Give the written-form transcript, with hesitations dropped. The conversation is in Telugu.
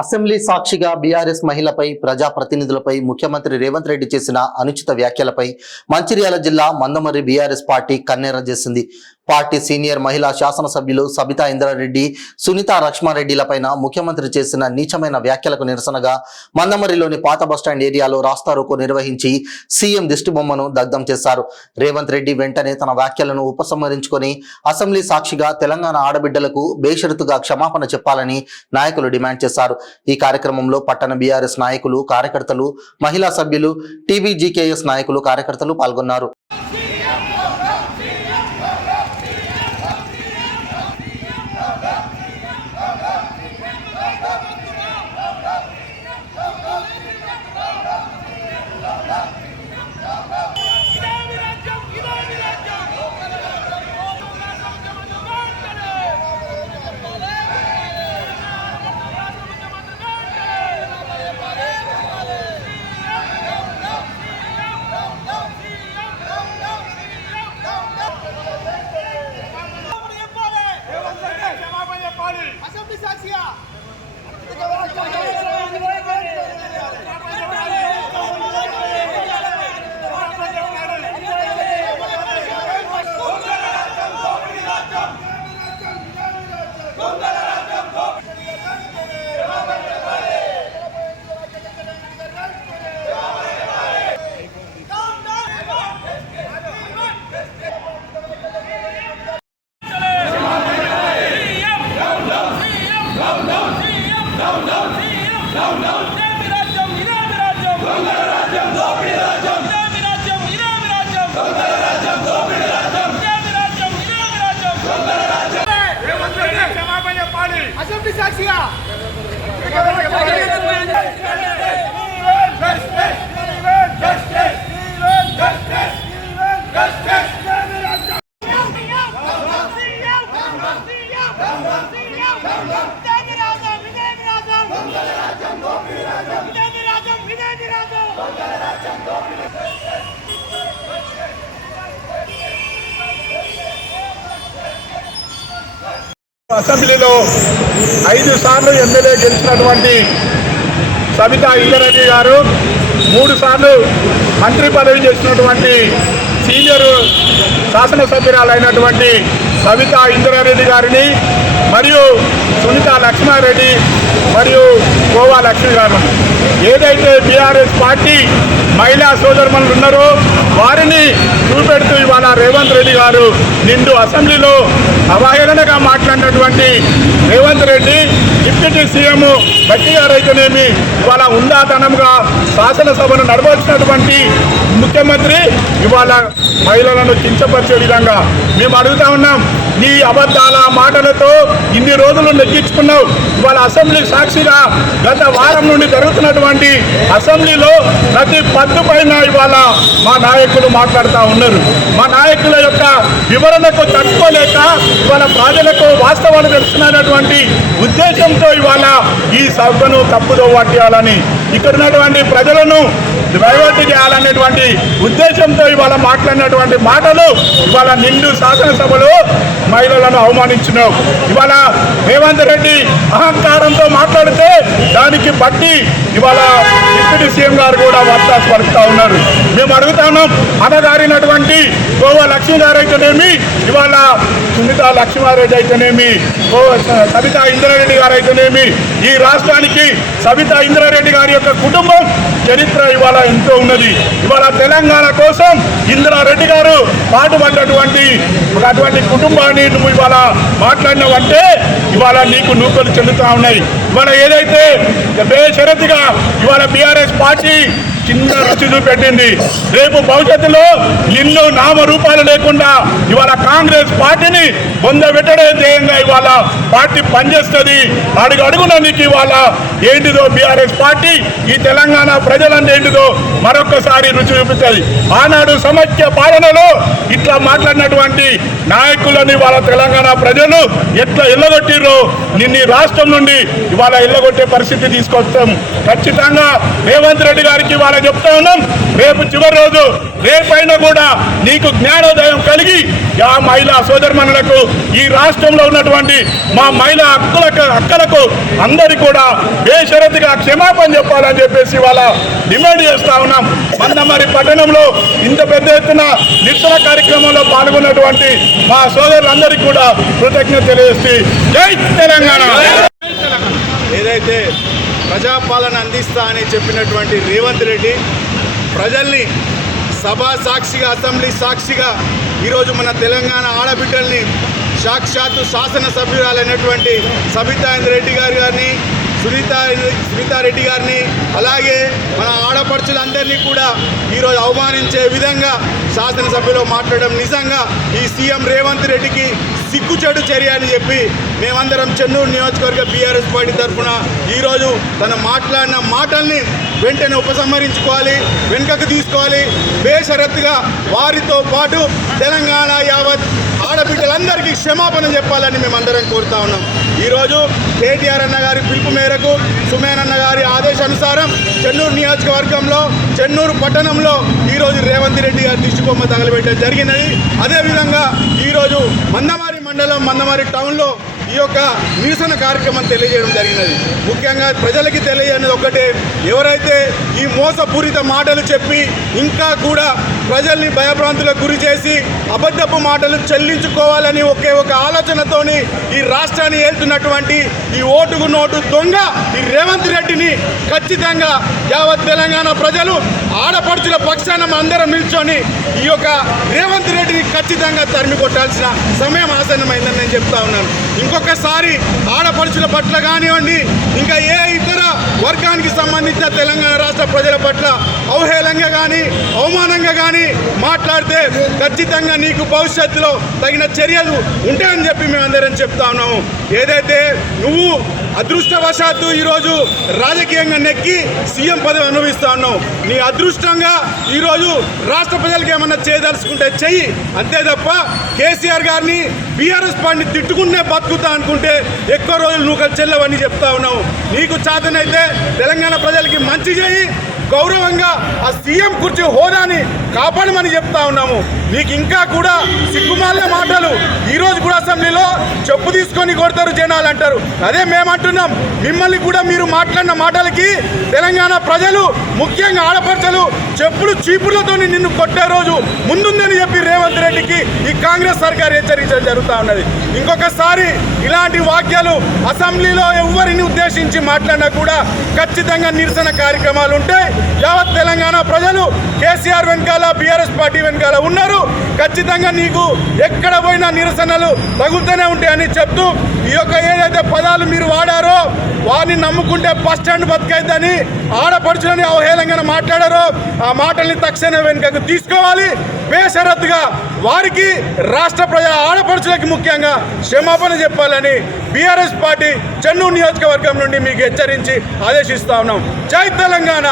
అసెంబ్లీ సాక్షిగా బీఆర్ఎస్ మహిళపై ప్రజాప్రతినిధులపై ముఖ్యమంత్రి రేవంత్ రెడ్డి చేసిన అనుచిత వ్యాఖ్యలపై మంచిర్యాల జిల్లా మందమర్రి బీఆర్ఎస్ పార్టీ కన్నెర్ర చేసింది. పార్టీ సీనియర్ మహిళా శాసనసభ్యులు సబితా ఇంద్రారెడ్డి, సునీత లక్ష్మారెడ్డిలపైన ముఖ్యమంత్రి చేసిన నీచమైన వ్యాఖ్యలకు నిరసనగా మందమర్రిలోని పాత బస్టాండ్ ఏరియాలో రాస్తారోకో నిర్వహించి సీఎం దిష్టిబొమ్మను దగ్ధం చేశారు. రేవంత్ రెడ్డి వెంటనే తన వ్యాఖ్యలను ఉపసంహరించుకొని అసెంబ్లీ సాక్షిగా తెలంగాణ ఆడబిడ్డలకు బేషరతుగా క్షమాపణ చెప్పాలని నాయకులు డిమాండ్ చేశారు. ఈ కార్యక్రమంలో పట్టణ బీఆర్ఎస్ నాయకులు, కార్యకర్తలు, మహిళా సభ్యులు, టీబీజీకేఎస్ నాయకులు, కార్యకర్తలు పాల్గొన్నారు. అసెంబ్లీ సాక్షిగా అసెంబ్లీలో 5 సార్లు ఎమ్మెల్యే గెలిచినటువంటి సబితా ఇంద్రారెడ్డి గారు, 3 సార్లు మంత్రి పదవి చేసినటువంటి సీనియర్ శాసనసభ్యురాలైనటువంటి సబితా ఇంద్రారెడ్డి గారిని మరియు సునీత లక్ష్మారెడ్డి మరియు గోవా లక్ష్మి గారు ఏదైతే బీఆర్ఎస్ పార్టీ మహిళా సోదరుమణులు ఉన్నారో వారిని చూపెడుతూ ఇవాళ రేవంత్ రెడ్డి గారు నిండు అసెంబ్లీలో అవహేళనగా మాట్లాడినటువంటి రేవంత్ రెడ్డి డిప్యూటీ సీఎం బట్టి గారు అయితేనేమి ఇవాళ ఉందాతనంగా శాసనసభను నడవలసినటువంటి ముఖ్యమంత్రి ఇవాళ మహిళలను కించపరిచే విధంగా మేము అడుగుతా ఉన్నాం. నీ అబద్ధాల మాటలతో ఇన్ని రోజులు నెగ్గించుకున్నావు. ఇవాళ అసెంబ్లీ సాక్షిగా గత వారం నుండి జరుగుతున్నటువంటి అసెంబ్లీలో ప్రతి పద్దు పైన ఇవాళ మా నాయకులు మాట్లాడుతూ ఉన్నారు. మా నాయకుల యొక్క వివరణకు తట్టుకోలేక ఇవాళ ప్రజలకు వాస్తవాలు తెలుస్తున్నటువంటి ఉద్దేశంతో ఇవాళ ఈ సభను తప్పుదో పట్టాలని, ఇక్కడ ఉన్నటువంటి ప్రజలను డైవర్ట్ చేయాలనేటువంటి ఉద్దేశంతో ఇవాళ మాట్లాడినటువంటి మాటలు ఇవాళ నిండు శాసనసభలో మహిళలను అవమానించినావు. ఇవాళ రేవంత్ రెడ్డి అహంకారంతో మాట్లాడితే దానికి బట్టి ఇవాళ డిప్యూటీ సీఎం గారు కూడా వార్తాస్ పలుకుతా ఉన్నారు. మేము అడుగుతా ఉన్నాం, అనగారినటువంటి గోవా లక్ష్మి గారు అయితేనేమి, ఇవాళ సునీత లక్ష్మారెడ్డి అయితేనేమి, సబితా ఇంద్రారెడ్డి గారు అయితేనేమి, ఈ రాష్ట్రానికి సబితా ఇంద్రారెడ్డి గారి యొక్క కుటుంబం చరిత్ర ఇవాళ ఎంతో ఉన్నది. ఇవాళ తెలంగాణ కోసం ఇంద్రారెడ్డి గారు పాటుపడ్డటువంటి అటువంటి కుటుంబాన్ని నువ్వు ఇవాళ మాట్లాడినావంటే ఇవాళ నీకు నూకలు చెల్లుతూ ఉన్నాయి. ఇవాళ ఏదైతే బేషరతుగా ఇవాళ బీఆర్ఎస్ పార్టీ చిన్న రుచి చూపెట్టింది, రేపు భవిష్యత్తులో నిన్ను నామరూపాలు లేకుండా ఇవాళ కాంగ్రెస్ పార్టీని పొందబెట్టడే ధ్యేయంగా ఇవాళ పార్టీ పనిచేస్తుంది. అడుగు అడుగున నీకు ఇవాళ ఏంటిదో బీఆర్ఎస్ పార్టీ ఈ తెలంగాణ ప్రజలంటే ఏంటిదో మరొకసారి రుచి చూపిస్తుంది. ఆనాడు సమైక్య పాలనలో ఇట్లా మాట్లాడినటువంటి నాయకులని వాళ్ళ తెలంగాణ ప్రజలు ఎట్లా ఎల్లగొట్టిర్రో పరిస్థితుల్లో నిన్ను రాష్ట్రం నుండి ఇవాళ ఎల్లగొట్టే పరిస్థితి తీసుకొస్తాం. ఖచ్చితంగా రేవంత్ రెడ్డి గారికి ఇవాళ చెప్తా ఉన్నాం, రేపు చివరి రోజు రేపైనా కూడా నీకు జ్ఞానోదయం కలిగి ఆ మహిళా సోదరిమణులకు ఈ రాష్ట్రంలో ఉన్నటువంటి మా మహిళా అక్కలకు అందరికీ కూడా బేషరతుగా క్షమాపణ చెప్పాలని చెప్పేసి ఇవాళ డిమాండ్ చేస్తా ఉన్నాం. మందమరి పట్టణంలో ఇంత పెద్ద ఎత్తున నిరసన కార్యక్రమంలో పాల్గొన్నటువంటి మా సోదరులందరికీ కూడా కృతజ్ఞత తెలియజేసి జై తెలంగాణ. ఏదైతే ప్రజాపాలన అందిస్తా అని చెప్పినటువంటి రేవంత్ రెడ్డి ప్రజల్ని సభా సాక్షిగా అసెంబ్లీ సాక్షిగా ఈరోజు మన తెలంగాణ ఆడబిడ్డల్ని సాక్షాత్తు శాసనసభ్యురాలైనటువంటి సబితా రెడ్డి గారిని సునీతారెడ్డి గారిని అలాగే మన ఆడపడుచులందరినీ కూడా ఈరోజు అవమానించే విధంగా శాసనసభ్యలో మాట్లాడడం నిజంగా ఈ సీఎం రేవంత్ రెడ్డికి సిగ్గుచెడు చర్య అని చెప్పి మేమందరం చెన్నూరు నియోజకవర్గ బీఆర్ఎస్ పార్టీ తరఫున ఈరోజు తను మాట్లాడిన మాటల్ని వెంటనే ఉపసంహరించుకోవాలి, వెనుకకు తీసుకోవాలి. బేషరత్తుగా వారితో పాటు తెలంగాణ యావత్ ఆడబిడ్డలందరికీ క్షమాపణ చెప్పాలని మేమందరం కోరుతా ఉన్నాం. ఈరోజు కేటీఆర్ అన్న గారి పిలుపు మేరకు సుమేన్ అన్న గారి ఆదేశానుసారం చెన్నూరు నియోజకవర్గంలో చెన్నూరు పట్టణంలో ఈరోజు రేవంత్ రెడ్డి గారి దిష్టిబొమ్మ తగలబెట్టడం జరిగినది. అదేవిధంగా ఈరోజు మందమరి మండలం మందమరి టౌన్లో ఈ యొక్క నిరసన కార్యక్రమం తెలియజేయడం జరిగినది. ముఖ్యంగా ప్రజలకి తెలియజేయడం ఒకటే, ఎవరైతే ఈ మోసపూరిత మాటలు చెప్పి ఇంకా కూడా ప్రజల్ని భయభ్రాంతులకు గురి చేసి అబద్ధపు మాటలు చెల్లించుకోవాలని ఒకే ఒక ఆలోచనతోని ఈ రాష్ట్రాన్ని ఏలుతున్నటువంటి ఈ ఓటుకు నోటు దొంగ ఈ రేవంత్ రెడ్డిని ఖచ్చితంగా యావత్ తెలంగాణ ప్రజలు ఆడపడుచుల పక్షాన అందరం నిల్చొని ఈ యొక్క రేవంత్ రెడ్డిని ఖచ్చితంగా తరిమి కొట్టాల్సిన సమయం ఆసన్నమైందని నేను చెప్తా ఉన్నాను. ఇంకొకసారి ఆడపడుచుల పట్ల కానివ్వండి, ఇంకా ఏ ఇతర వర్గానికి సంబంధించిన తెలంగాణ రాష్ట్ర ప్రజల పట్ల అవహేళంగా కానీ అవమానంగా కానీ మాట్లాడితే ఖచ్చితంగా నీకు భవిష్యత్తులో తగిన చర్యలు ఉంటాయని చెప్పి మేమందరం చెప్తా ఉన్నాము. ఏదైతే నువ్వు అదృష్టవశాత్తు ఈరోజు రాజకీయంగా నెక్కి సీఎం పదవి అనుభవిస్తా ఉన్నావు, నీ అదృష్టంగా ఈరోజు రాష్ట్ర ప్రజలకు ఏమన్నా చేయదలుచుకుంటే చెయ్యి, అంతే తప్ప కేసీఆర్ గారిని బీఆర్ఎస్ పార్టీని తిట్టుకుంటే బతుకుతా అనుకుంటే ఎక్కువ రోజులు నువ్వు చెల్లవని చెప్తా ఉన్నావు. నీకు చేతనైతే తెలంగాణ ప్రజలకి మంచి చేయి, గౌరవంగా ఆ సీఎం కుర్చీ హోదాని కాపాడమని చెప్తా ఉన్నాము. మీకు ఇంకా కూడా సిగ్గుమాలిన మాటలు ఈరోజు కూడా అసెంబ్లీలో చెప్పు తీసుకొని కొడతారు జనాలు అంటారు. అదే మేమంటున్నాం, మిమ్మల్ని కూడా మీరు మాట్లాడిన మాటలకి తెలంగాణ ప్రజలు ముఖ్యంగా ఆడపడుచులు చెప్పులు చీపులతో నిన్ను కొట్టే రోజు ముందుందని చెప్పి రేవంత్ రెడ్డికి ఈ కాంగ్రెస్ సర్కార్ హెచ్చరించడం జరుగుతూ ఉన్నది. ఇంకొకసారి ఇలాంటి వాక్యాలు అసెంబ్లీలో ఎవరిని ఉద్దేశించి మాట్లాడినా కూడా ఖచ్చితంగా నిరసన కార్యక్రమాలు ఉంటాయి. యావత్ తెలంగాణ ప్రజలు కేసీఆర్ వెనకాల బీఆర్ఎస్ పార్టీ వెనకాల ఉన్నారు. ఖచ్చితంగా నీకు ఎక్కడ పోయినా నిరసనలు తగులుతూనే ఉంటాయని చెప్తూ ఈ యొక్క ఏదైతే పదాలు మీరు వాడారో వారిని నమ్ముకుంటే బస్ స్టాండ్ బతికైద్దని ఆడపడుచులని అవహేళంగా మాట్లాడారో ఆ మాటల్ని తక్షణమే వెనుకకు తీసుకోవాలి. బేషరత్తుగా వారికి రాష్ట్ర ప్రజల ఆడపడుచులకి ముఖ్యంగా క్షమాపణ చెప్పాలని బీఆర్ఎస్ పార్టీ చెన్నూరు నియోజకవర్గం నుండి మీకు హెచ్చరించి ఆదేశిస్తా ఉన్నాం. జై తెలంగాణ.